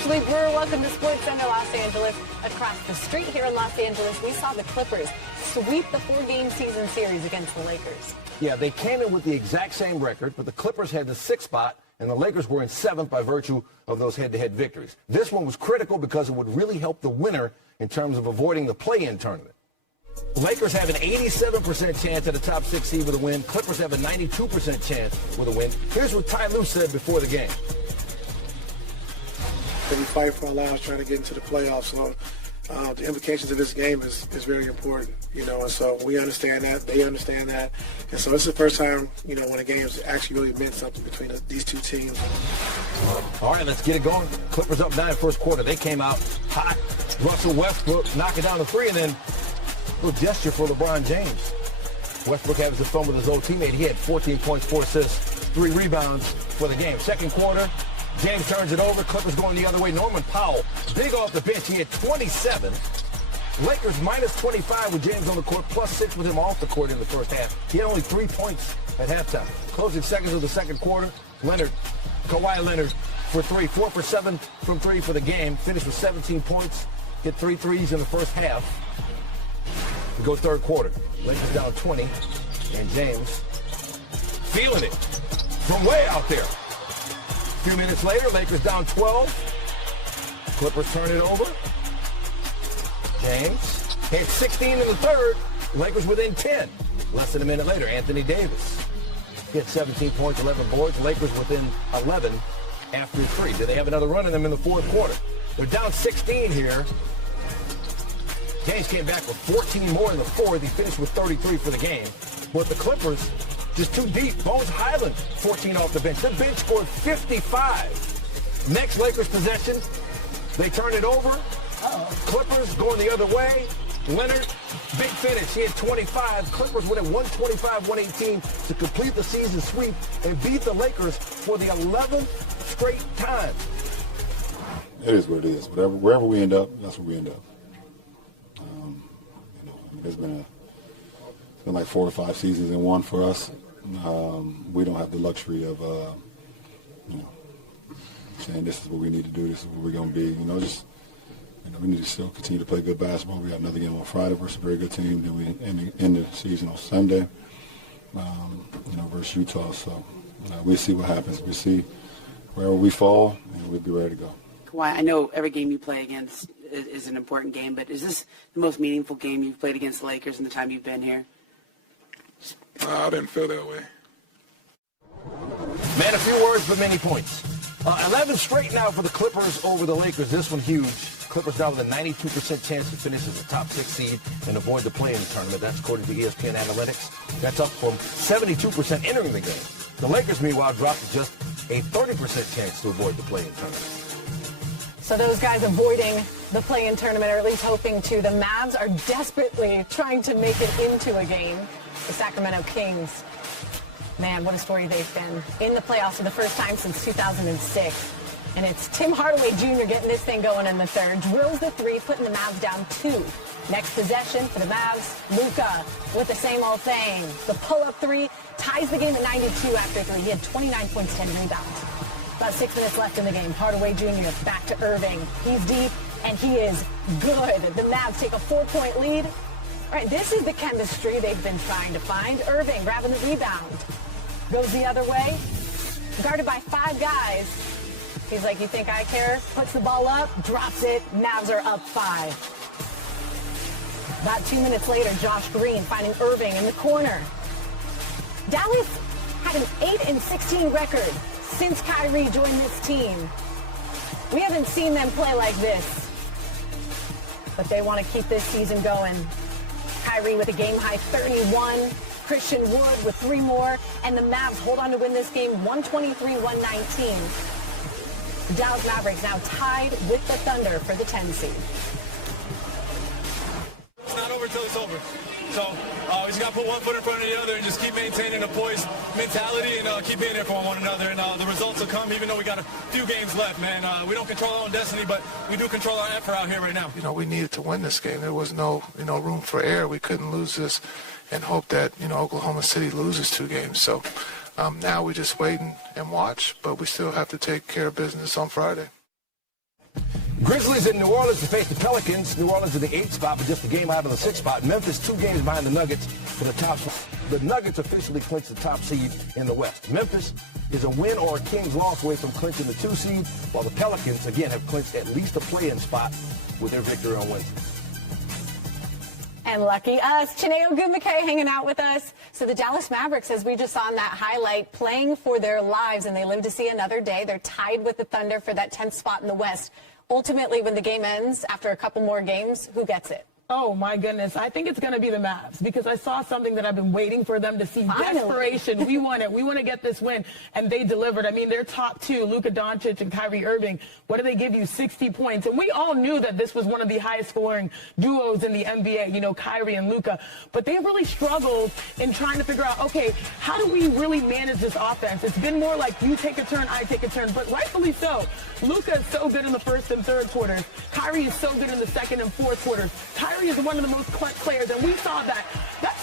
Ashley Brewer, welcome to SportsCenter Los Angeles. Across the street here in Los Angeles, we saw the Clippers sweep the 4-game season series against the Lakers. Yeah, they came in with the exact same record, but the Clippers had the 6th spot, and the Lakers were in 7th by virtue of those head-to-head victories. This one was critical because it would really help the winner in terms of avoiding the play-in tournament. The Lakers have an 87% chance at a top 6 seed with a win. Clippers have a 92% chance with a win. Here's what Ty Lue said before the game. We fight for our lives trying to get into the playoffs. So the implications of this game is very important, and so we understand that, they understand that. And so it's the first time, when a game has actually really meant something between these two teams. All right, let's get it going. Clippers up 9 first quarter. They came out hot. Russell Westbrook knocking down the 3, and then a little gesture for LeBron James. Westbrook having some fun with his old teammate. He had 14 points, 4 assists, 3 rebounds for the game. Second quarter, James turns it over. Clippers going the other way. Norman Powell, big off the bench. He had 27. Lakers minus 25 with James on the court, plus 6 with him off the court in the first half. He had only 3 points at halftime. Closing seconds of the second quarter, Kawhi Leonard for 3, 4 for 7 from 3 for the game. Finished with 17 points, hit 3 threes in the first half. We go third quarter. Lakers down 20, and James feeling it from way out there. A few minutes later, Lakers down 12. Clippers turn it over. James hit 16 in the third. Lakers within 10. Less than a minute later, Anthony Davis hit 17 points, 11 boards. Lakers within 11 after 3. Do they have another run in them in the fourth quarter? They're down 16 here. James came back with 14 more in the fourth. He finished with 33 for the game. But the Clippers, just too deep. Bones Highland, 14 off the bench. The bench scored 55. Next Lakers possession, they turn it over. Clippers going the other way. Leonard, big finish. He had 25. Clippers win at 125-118 to complete the season sweep and beat the Lakers for the 11th straight time. It is what it is. Wherever we end up, that's where we end up. It's been like 4 or 5 seasons in one for us. We don't have the luxury of, saying this is what we need to do, this is what we're going to be. We need to still continue to play good basketball. We got another game on Friday versus a very good team. Then we end the season on Sunday, versus Utah. So we'll see what happens. We'll see wherever we fall, and we'll be ready to go. Kawhi, I know every game you play against is an important game, but is this the most meaningful game you've played against the Lakers in the time you've been here? I didn't feel that way. Man, a few words, but many points. 11 straight now for the Clippers over the Lakers. This one huge. Clippers now with a 92% chance to finish as a top 6 seed and avoid the play-in tournament. That's according to ESPN Analytics. That's up from 72% entering the game. The Lakers, meanwhile, dropped to just a 30% chance to avoid the play-in tournament. So those guys avoiding the play-in tournament, or at least hoping to. The Mavs are desperately trying to make it into a game. The Sacramento Kings, man, what a story they've been. In the playoffs for the first time since 2006. And it's Tim Hardaway Jr. getting this thing going in the third. Drills the 3, putting the Mavs down 2. Next possession for the Mavs, Luka with the same old thing. The pull-up 3 ties the game at 92 after 3. He had 29 points, 10 rebounds. About 6 minutes left in the game. Hardaway Jr. back to Irving. He's deep, and he is good. The Mavs take a 4-point lead. All right, this is the chemistry they've been trying to find. Irving grabbing the rebound. Goes the other way. Guarded by 5 guys. He's like, you think I care? Puts the ball up, drops it. Mavs are up 5. About 2 minutes later, Josh Green finding Irving in the corner. Dallas had an 8-16 record since Kyrie joined this team. We haven't seen them play like this. But they want to keep this season going. Kyrie with a game-high 31. Christian Wood with 3 more. And the Mavs hold on to win this game 123-119. The Dallas Mavericks now tied with the Thunder for the 10 seed. It's not over until it's over. So we just got to put one foot in front of the other and just keep maintaining a poised mentality and keep being there for one another. And the results will come even though we got a few games left, man. We don't control our own destiny, but we do control our effort out here right now. We needed to win this game. There was no, room for error. We couldn't lose this and hope that, Oklahoma City loses 2 games. So now we just wait and watch, but we still have to take care of business on Friday. Grizzlies in New Orleans to face the Pelicans. New Orleans in the 8th spot, but just a game out of the 6th spot. Memphis 2 games behind the Nuggets for the top spot. The Nuggets officially clinched the top seed in the West. Memphis is a win or a Kings loss away from clinching the 2 seed, while the Pelicans, again, have clinched at least a play-in spot with their victory on Wednesday. And lucky us, Chineo Gumake hanging out with us. So the Dallas Mavericks, as we just saw in that highlight, playing for their lives, and they live to see another day. They're tied with the Thunder for that 10th spot in the West. Ultimately, when the game ends, after a couple more games, who gets it? Oh, my goodness. I think it's going to be the Mavs because I saw something that I've been waiting for them to see. Finally. Desperation. We want it. We want to get this win. And they delivered. I mean, their top 2, Luka Doncic and Kyrie Irving, what do they give you? 60 points. And we all knew that this was one of the highest scoring duos in the NBA, you know, Kyrie and Luka. But they really struggled in trying to figure out, okay, how do we really manage this offense? It's been more like you take a turn, I take a turn. But rightfully so. Luka is so good in the first and third quarters. Kyrie is so good in the second and fourth quarters. Kyrie is one of the most clutch players, and we saw that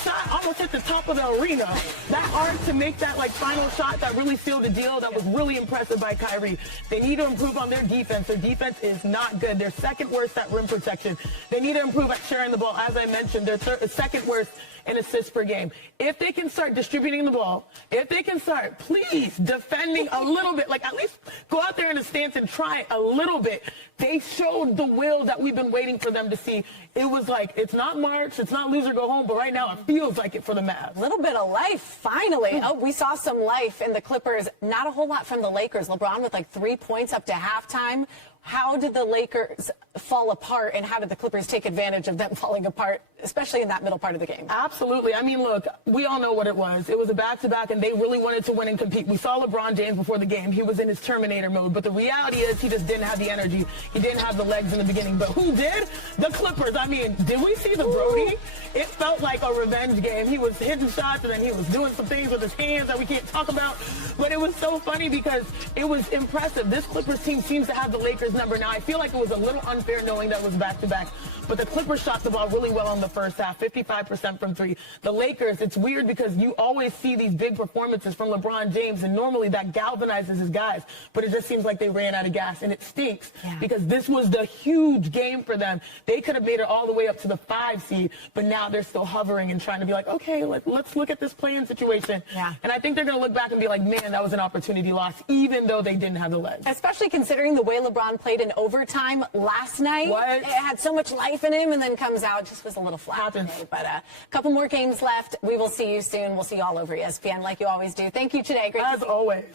shot almost hit the top of the arena. That arc to make that final shot that really sealed the deal, that was really impressive by Kyrie. They need to improve on their defense. Their defense is not good. They're second worst at rim protection. They need to improve at sharing the ball. As I mentioned, they're second worst in assists per game. If they can start distributing the ball, if they can start, please, defending a little bit, at least go out there in the stance and try a little bit. They showed the will that we've been waiting for them to see. It was it's not March, it's not lose or go home, but right now it feels like it for the Mavs. A little bit of life, finally. Oh, we saw some life in the Clippers. Not a whole lot from the Lakers. LeBron with 3 points up to halftime. How did the Lakers fall apart, and how did the Clippers take advantage of them falling apart, especially in that middle part of the game? Absolutely. I mean, look, we all know what it was. It was a back-to-back, and they really wanted to win and compete. We saw LeBron James before the game. He was in his Terminator mode, but the reality is he just didn't have the energy. He didn't have the legs in the beginning. But who did? The Clippers. I mean, did we see the Brody? It felt like a revenge game. He was hitting shots, and then he was doing some things with his hands that we can't talk about. But it was so funny because it was impressive. This Clippers team seems to have the Lakers number. Now, I feel like it was a little unfair knowing that it was back-to-back. But the Clippers shot the ball really well in the first half, 55% from 3. The Lakers, it's weird because you always see these big performances from LeBron James, and normally that galvanizes his guys. But it just seems like they ran out of gas, and it stinks because this was the huge game for them. They could have made it all the way up to the 5 seed, but now they're still hovering and trying to be like, okay, let's look at this play-in situation. Yeah. And I think they're going to look back and be like, man, that was an opportunity lost, even though they didn't have the legs. Especially considering the way LeBron played in overtime last night. What? It had so much life in him, and then comes out, just was a little flat today. But a couple more games left. We will see you soon. We'll see you all over ESPN like you always do. Thank you today. Great as always.